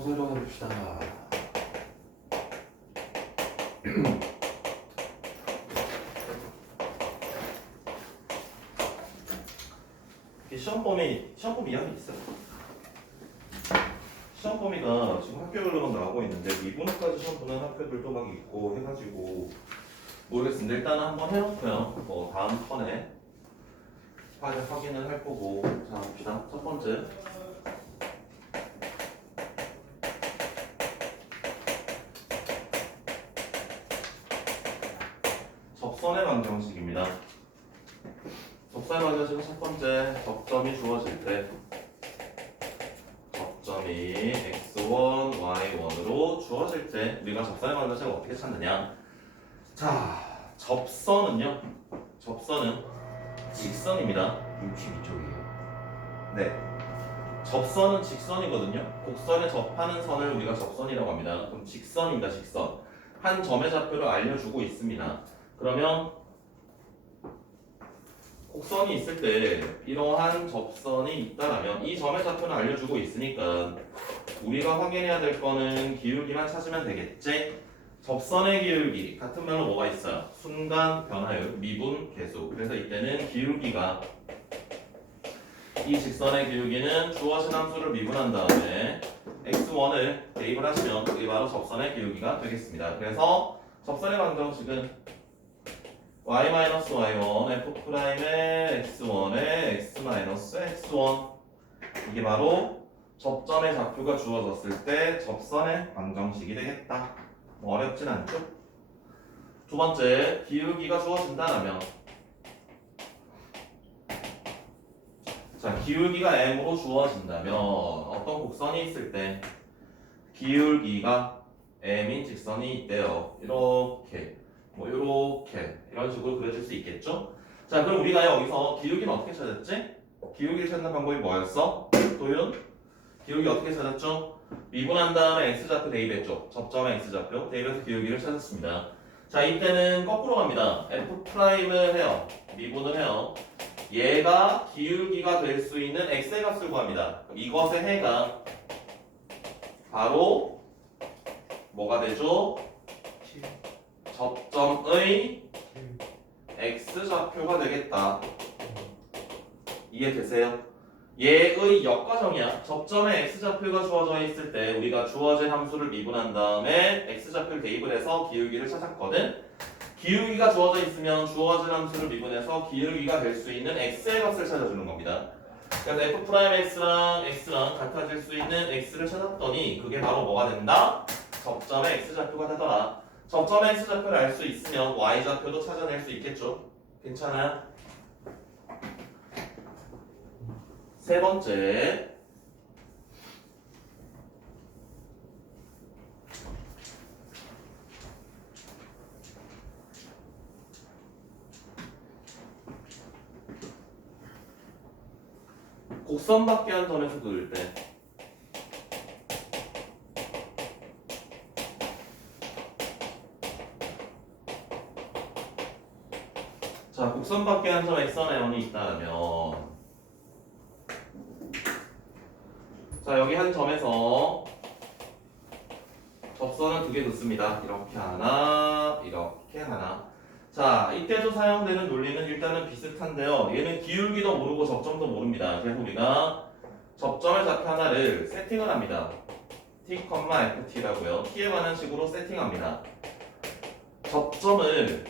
설명해 봅시다. 시험 범위 이야기 있어요. 시험 범위가 지금 학교별로만 나오고 있는데 미분까지 시험 보는 학교들도 막 있고 해가지고 모르겠습니다. 일단은 한번 해놓고요. 뭐 다음 턴에 확인을 할 거고. 자 봅시다. 첫 번째. 접선의 방정식입니다. 접선의 방정식은 첫 번째, 접점이 주어질 때 접점이 x1, y1으로 주어질 때 우리가 접선의 방정식을 어떻게 찾느냐. 자, 접선은 직선입니다. 62쪽이에요. 네, 접선은 직선이거든요. 곡선에 접하는 선을 우리가 접선이라고 합니다. 그럼 직선입니다. 직선. 한 점의 좌표를 알려주고 있습니다. 그러면 곡선이 있을 때 이러한 접선이 있다라면 이 점의 좌표는 알려주고 있으니까 우리가 확인해야 될 거는 기울기만 찾으면 되겠지? 접선의 기울기 같은 말로 뭐가 있어요? 순간 변화율, 미분, 계수. 그래서 이때는 기울기가 이 직선의 기울기는 주어진 함수를 미분한 다음에 x1을 대입을 하시면 이게 바로 접선의 기울기가 되겠습니다. 그래서 접선의 방정식은 y-y1 f'의 x1의 x-x1 이게 바로 접점의 좌표가 주어졌을 때 접선의 방정식이 되겠다. 뭐 어렵진 않죠? 두 번째, 기울기가 주어진다면 자, 기울기가 m으로 주어진다면 어떤 곡선이 있을 때 기울기가 m인 직선이 있대요. 이렇게 뭐 이렇게 이런 식으로 그려질 수 있겠죠? 자, 그럼 우리가 여기서 기울기는 어떻게 찾았지? 기울기를 찾는 방법이 뭐였어? 도윤? 기울기 어떻게 찾았죠? 미분한 다음에 x좌표 대입했죠. 접점의 x좌표 대입해서 기울기를 찾았습니다. 자, 이때는 거꾸로 갑니다. f'을 해요. 미분을 해요. 얘가 기울기가 될 수 있는 x의 값을 구합니다. 그럼 이것의 해가 바로 뭐가 되죠? 접점의 x좌표가 되겠다. 이해되세요? 얘의 역과정이야. 접점의 x좌표가 주어져 있을 때 우리가 주어진 함수를 미분한 다음에 x좌표를 대입을 해서 기울기를 찾았거든. 기울기가 주어져 있으면 주어진 함수를 미분해서 기울기가 될 수 있는 x의 값을 찾아주는 겁니다. 그래서 f'x랑 x랑 같아질 수 있는 x를 찾았더니 그게 바로 뭐가 된다? 접점의 x좌표가 되더라. 접점의 x좌표를 알 수 있으면 y좌표도 찾아낼 수 있겠죠? 괜찮아요? 세 번째, 곡선밖에 한 점에서 그을 때 자, 곡선밖에 한 점 x선의 원이 있다면 자, 여기 한 점에서 접선은 두 개 놓습니다. 이렇게 하나, 이렇게 하나. 자, 이때도 사용되는 논리는 일단은 비슷한데요. 얘는 기울기도 모르고 접점도 모릅니다. 그래서 우리가 접점의 좌표 하나를 세팅을 합니다. t, ft라고요. t에 관한 식으로 세팅합니다. 접점을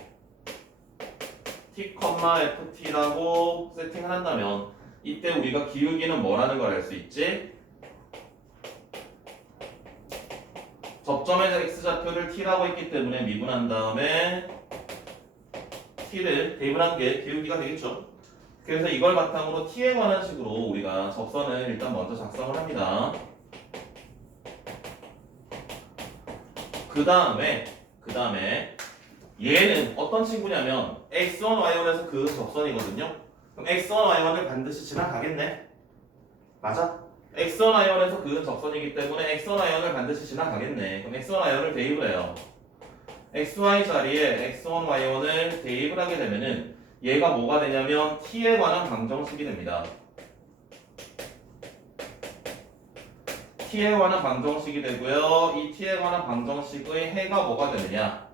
t, ft라고 세팅을 한다면 이때 우리가 기울기는 뭐라는 걸 알 수 있지? 접점의 x좌표를 t라고 했기 때문에 미분한 다음에 t를 대입을 한 게 기울기가 되겠죠. 그래서 이걸 바탕으로 t에 관한 식으로 우리가 접선을 일단 먼저 작성을 합니다. 그 다음에 얘는 어떤 친구냐면 x1, y1에서 그 접선이거든요. 그럼 x1, y1을 반드시 지나가겠네. 맞아? x1, y1에서 그 접선이기 때문에 x1, y1을 반드시 지나가겠네. 그럼 x1, y1을 대입을 해요. xy 자리에 x1, y1을 대입을 하게 되면은 얘가 뭐가 되냐면 t에 관한 방정식이 됩니다. t에 관한 방정식이 되고요. 이 t에 관한 방정식의 해가 뭐가 되느냐?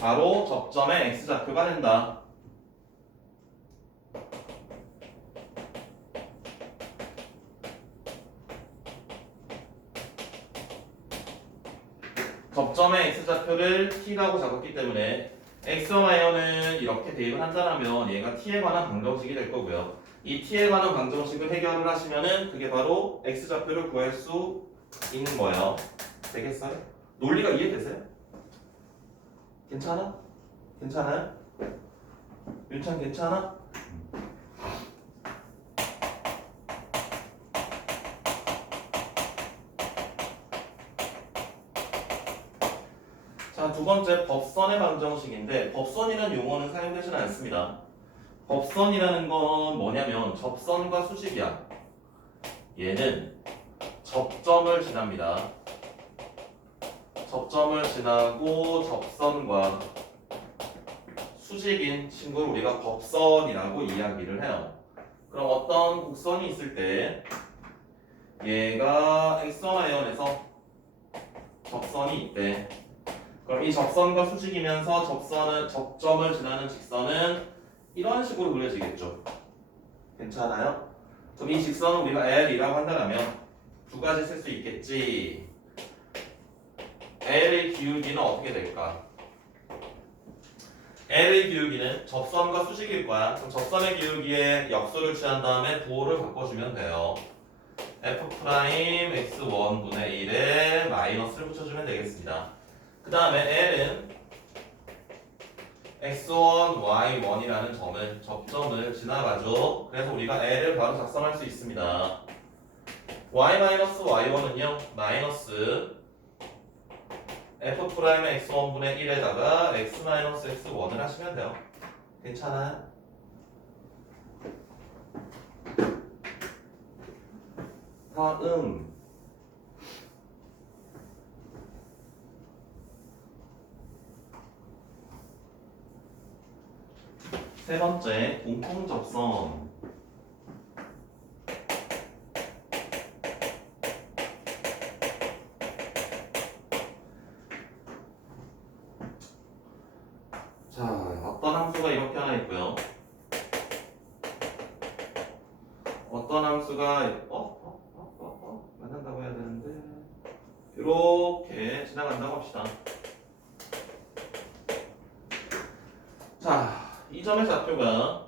바로 접점의 x좌표가 된다. 접점의 x좌표를 t라고 잡았기 때문에 x와 y는 이렇게 대입을 한다면 얘가 t에 관한 방정식이 될 거고요. 이 t에 관한 방정식을 해결을 하시면은 그게 바로 x좌표를 구할 수 있는 거예요. 되겠어요? 논리가 이해되세요? 괜찮아? 괜찮아요? 윤찬 괜찮아? 자, 두 번째 법선의 방정식인데 법선이라는 용어는 사용되지는 않습니다. 법선이라는 건 뭐냐면 접선과 수직이야. 얘는 접점을 지납니다. 접점을 지나고 접선과 수직인 친구를 우리가 법선이라고 이야기를 해요. 그럼 어떤 곡선이 있을 때 얘가 x와 y원에서 접선이 있대. 그럼 이 접선과 수직이면서 접점을 지나는 직선은 이런 식으로 그려지겠죠. 괜찮아요? 그럼 이 직선은 우리가 L이라고 한다면 두 가지 쓸 수 있겠지. L의 기울기는 어떻게 될까? L의 기울기는 접선과 수직일 거야. 그럼 접선의 기울기에 역수를 취한 다음에 부호를 바꿔주면 돼요. F'X1분의 1에 마이너스를 붙여주면 되겠습니다. 그 다음에 L은 x1, y1이라는 점을 접점을 지나가죠. 그래서 우리가 L을 바로 작성할 수 있습니다. y-y1은요 마이너스 F'X1분의 1에다가 x-x1을 하시면 돼요. 괜찮아요? 다음 세 번째 공통접선. 자, 어떤 함수가 이렇게 하나 있고요. 어떤 함수가 만난다고 해야 되는데 이렇게 지나간다고 합시다. 자, 이 점의 좌표가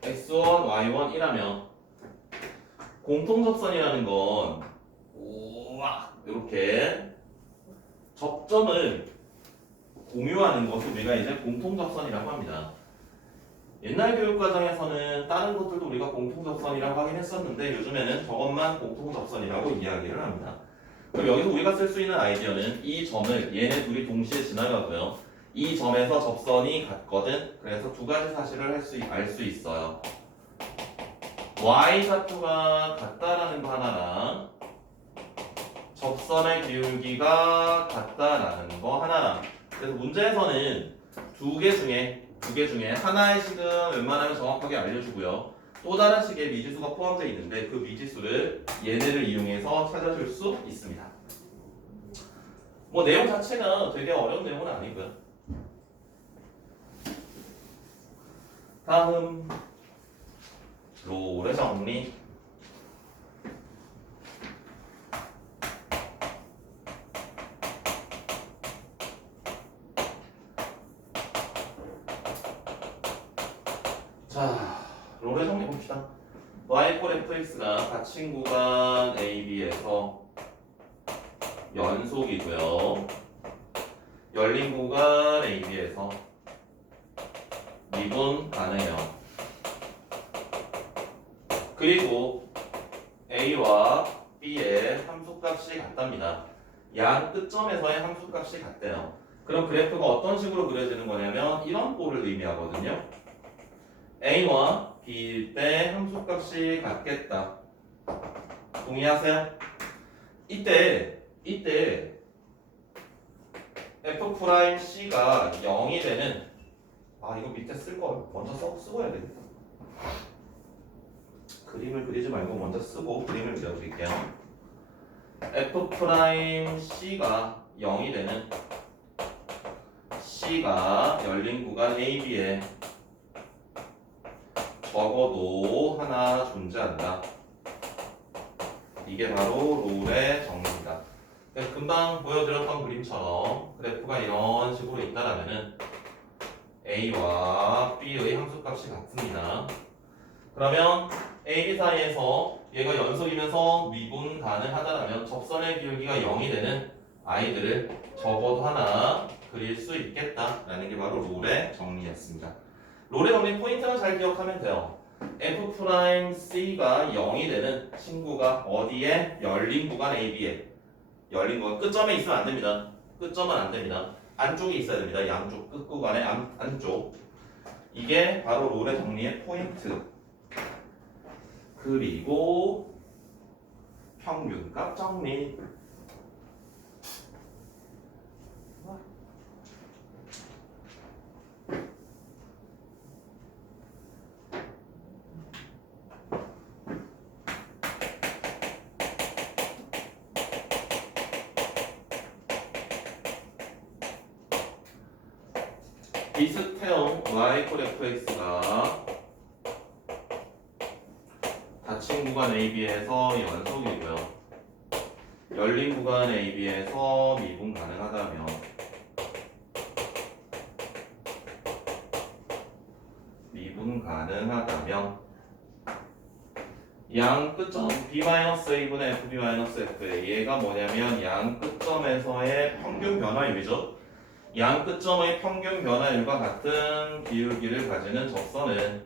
x1, y1이라면 공통접선이라는 건 우와 이렇게 접점을 공유하는 것을 우리가 이제 공통접선이라고 합니다. 옛날 교육과정에서는 다른 것들도 우리가 공통접선이라고 하긴 했었는데 요즘에는 저것만 공통접선이라고 이야기를 합니다. 그럼 여기서 우리가 쓸 수 있는 아이디어는 이 점을 얘네 둘이 동시에 지나가고요. 이 점에서 접선이 같거든. 그래서 두 가지 사실을 알 수 있어요. y좌표가 같다라는 거 하나랑 접선의 기울기가 같다라는 거 하나랑. 그래서 문제에서는 두 개 중에 하나의 식은 웬만하면 정확하게 알려주고요. 또 다른 식의 미지수가 포함되어 있는데 그 미지수를 얘네를 이용해서 찾아줄 수 있습니다. 뭐 내용 자체가 되게 어려운 내용은 아니고요. 다음 롤의 정리. 자, 롤의 정리 봅시다. y=fx가 닫힌 구간 AB에서 연속이고요. 열린 구간 AB에서 미분 가능해요. 그리고 A와 B의 함수값이 같답니다. 양 끝점에서의 함수값이 같대요. 그럼 그래프가 어떤 식으로 그려지는 거냐면 이런 꼴을 의미하거든요. A와 B일 때 함수값이 같겠다. 동의하세요? 이때 F'C가 0이 되는 이거 밑에 쓸 거 먼저 쓰고 해야 되겠다. 그림을 그리지 말고 먼저 쓰고 그림을 그려드릴게요. F 프라임 C가 0이 되는 C가 열린 구간 AB에 적어도 하나 존재한다. 이게 바로 롤의 정리입니다. 금방 보여드렸던 그림처럼 그래프가 이런 식으로 있다라면은 A와 B의 함수값이 같습니다. 그러면 A, B 사이에서 얘가 연속이면서 미분 가능하다라면 접선의 기울기가 0이 되는 아이들을 적어도 하나 그릴 수 있겠다라는 게 바로 롤의 정리였습니다. 롤의 정리 포인트만 잘 기억하면 돼요. F'C가 0이 되는 친구가 어디에? 열린 구간 AB에 열린 구간 끝점에 있으면 안 됩니다. 끝점은 안 됩니다. 안쪽에 있어야 됩니다. 양쪽 끝 구간의 안쪽. 이게 바로 롤의 정리의 포인트. 그리고 평균값 정리. 비슷해요. y 콜 fx가 닫힌 구간 AB에서 연속이고요. 열린 구간 AB에서 미분 가능하다면 양 끝점 B-A분의 FB-FA 얘가 뭐냐면 양 끝점에서의 평균 변화율이죠. 양 끝점의 평균 변화율과 같은 기울기를 가지는 접선은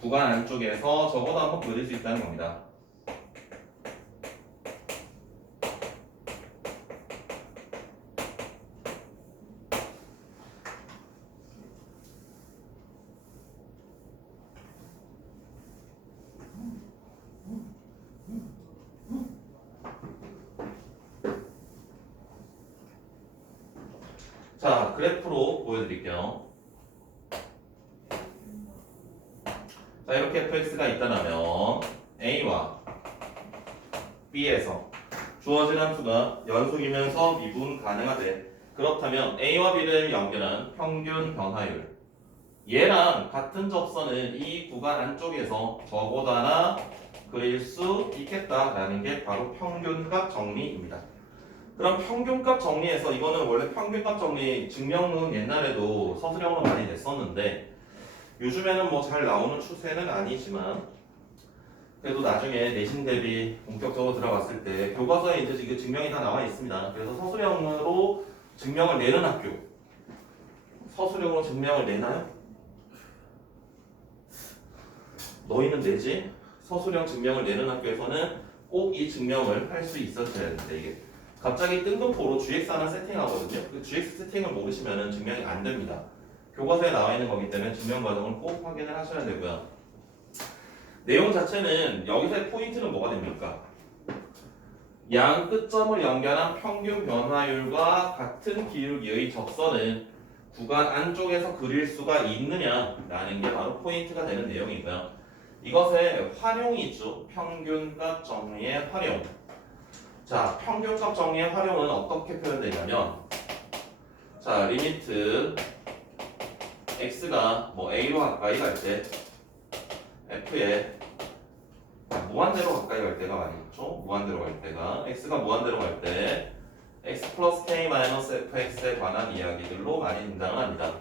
구간 안쪽에서 적어도 한번 그릴 수 있다는 겁니다. 자, 그래프로 보여드릴게요. 자, 이렇게 fx가 있다면 a와 b에서 주어진 함수가 연속이면서 미분 가능하대. 그렇다면 a와 b를 연결한 평균 변화율 얘랑 같은 접선은 이 구간 안쪽에서 적어도 하나 그릴 수 있겠다라는 게 바로 평균값 정리입니다. 그럼 평균값 정리에서 이거는 원래 평균값 정리 증명은 옛날에도 서술형으로 많이 냈었는데 요즘에는 뭐 잘 나오는 추세는 아니지만 그래도 나중에 내신 대비 본격적으로 들어갔을 때 교과서에 이제 이게 증명이 다 나와 있습니다. 그래서 서술형으로 증명을 내는 학교 서술형으로 증명을 내나요? 너희는 내지? 서술형 증명을 내는 학교에서는 꼭 이 증명을 할 수 있었어야 되는데 이게 갑자기 뜬금포로 GX 하나 세팅하거든요. 그 GX 세팅을 모르시면 증명이 안 됩니다. 교과서에 나와 있는 거기 때문에 증명 과정을 꼭 확인을 하셔야 되고요. 내용 자체는 여기서의 포인트는 뭐가 됩니까? 양 끝점을 연결한 평균 변화율과 같은 기울기의 접선은 구간 안쪽에서 그릴 수가 있느냐라는 게 바로 포인트가 되는 내용이고요. 이것의 활용이 있죠. 평균값 정리의 활용. 자, 평균값 정리의 활용은 어떻게 표현되냐면 자, 리미트 x가 뭐 a로 가까이 갈 때 f에 무한대로 가까이 갈 때가 많이 있죠. 무한대로 갈 때가 x가 무한대로 갈 때 x 플러스 k 마이너스 fx에 관한 이야기들로 많이 등장을 합니다.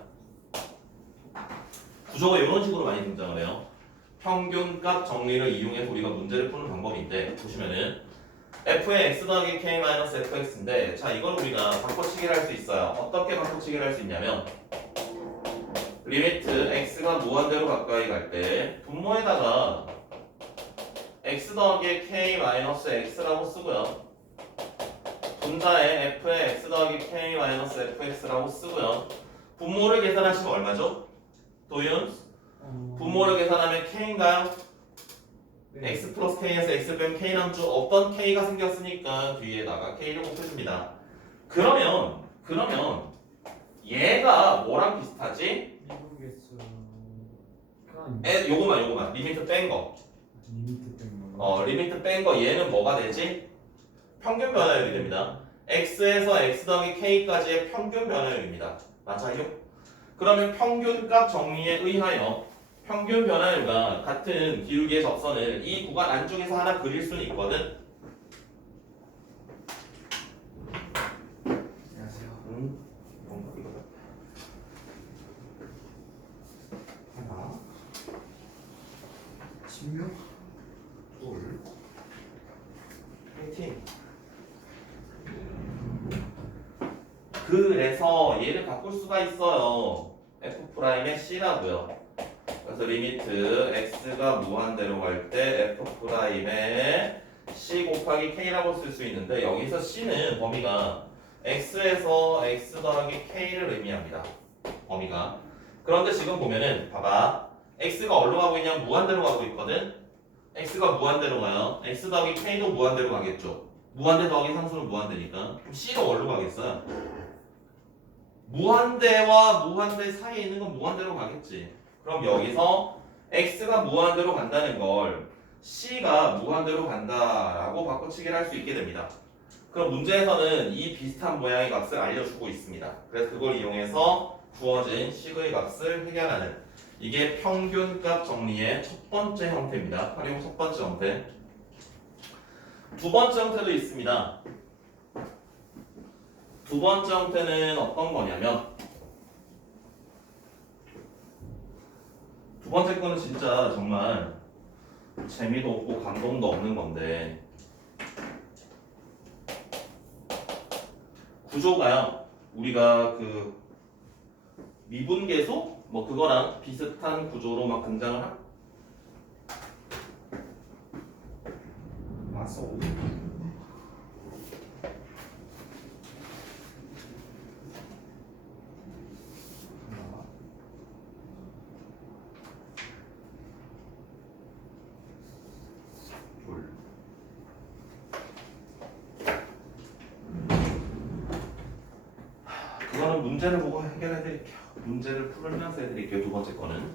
구조가 이런 식으로 많이 등장을 해요. 평균값 정리를 이용해서 우리가 문제를 푸는 방법인데 보시면은 f의 x 더하기 k 마이너스 fx인데 자 이걸 우리가 바꿔치기를 할 수 있어요. 어떻게 바꿔치기를 할 수 있냐면 리미트 x가 무한대로 가까이 갈 때 분모에다가 x 더하기 k 마이너스 x라고 쓰고요. 분자에 f의 x 더하기 k 마이너스 fx라고 쓰고요. 분모를 계산하시면 얼마죠? 도윤? 분모를 계산하면 k인가요? 네. x 플러스 k에서 x 빼면 k 남죠. 어떤 k가 생겼으니까 뒤에다가 k를 곱해줍니다. 그러면 얘가 뭐랑 비슷하지? 미국에서 요거만 리미트 뺀 거. 리미트 뺀 거. 리미트 뺀 거 얘는 뭐가 되지? 평균 변화율이 됩니다. x에서 x 더하기 k까지의 평균 변화율입니다. 맞아요? 그러면 평균값 정리에 의하여 평균 변화율과 같은 기울기의 접선을 이 구간 안쪽에서 하나 그릴 수는 있거든. 안녕하세요. 뭔가 이거다. 하나, 16? 둘, 파이팅. 그래서 얘를 바꿀 수가 있어요. F'의 C라고요. 그래서 리미트 x가 무한대로 갈 때 F'의 C 곱하기 K라고 쓸 수 있는데 여기서 C는 범위가 x에서 x 더하기 K를 의미합니다. 범위가. 그런데 지금 보면은 봐봐. x가 어디로 가고 있냐면 무한대로 가고 있거든. x가 무한대로 가요. x 더하기 K도 무한대로 가겠죠. 무한대 더하기 상수는 무한대니까. 그럼 C가 어디로 가겠어요? 무한대와 무한대 사이에 있는 건 무한대로 가겠지. 그럼 여기서 x가 무한대로 간다는 걸 c가 무한대로 간다라고 바꿔치기를 할 수 있게 됩니다. 그럼 문제에서는 이 비슷한 모양의 값을 알려주고 있습니다. 그래서 그걸 이용해서 주어진 식의 값을 해결하는 이게 평균값 정리의 첫 번째 형태입니다. 활용 첫 번째 형태. 두 번째 형태도 있습니다. 두 번째 형태는 어떤 거냐면 두 번째 거는 진짜 정말 재미도 없고 감동도 없는 건데 구조가요. 우리가 그 미분계수 뭐 그거랑 비슷한 구조로 막 등장을 맞어. 하나. 둘. 그거는 문제를 보고 해결해 드릴게요. 문제를 풀면서 해드릴게요. 두 번째 거는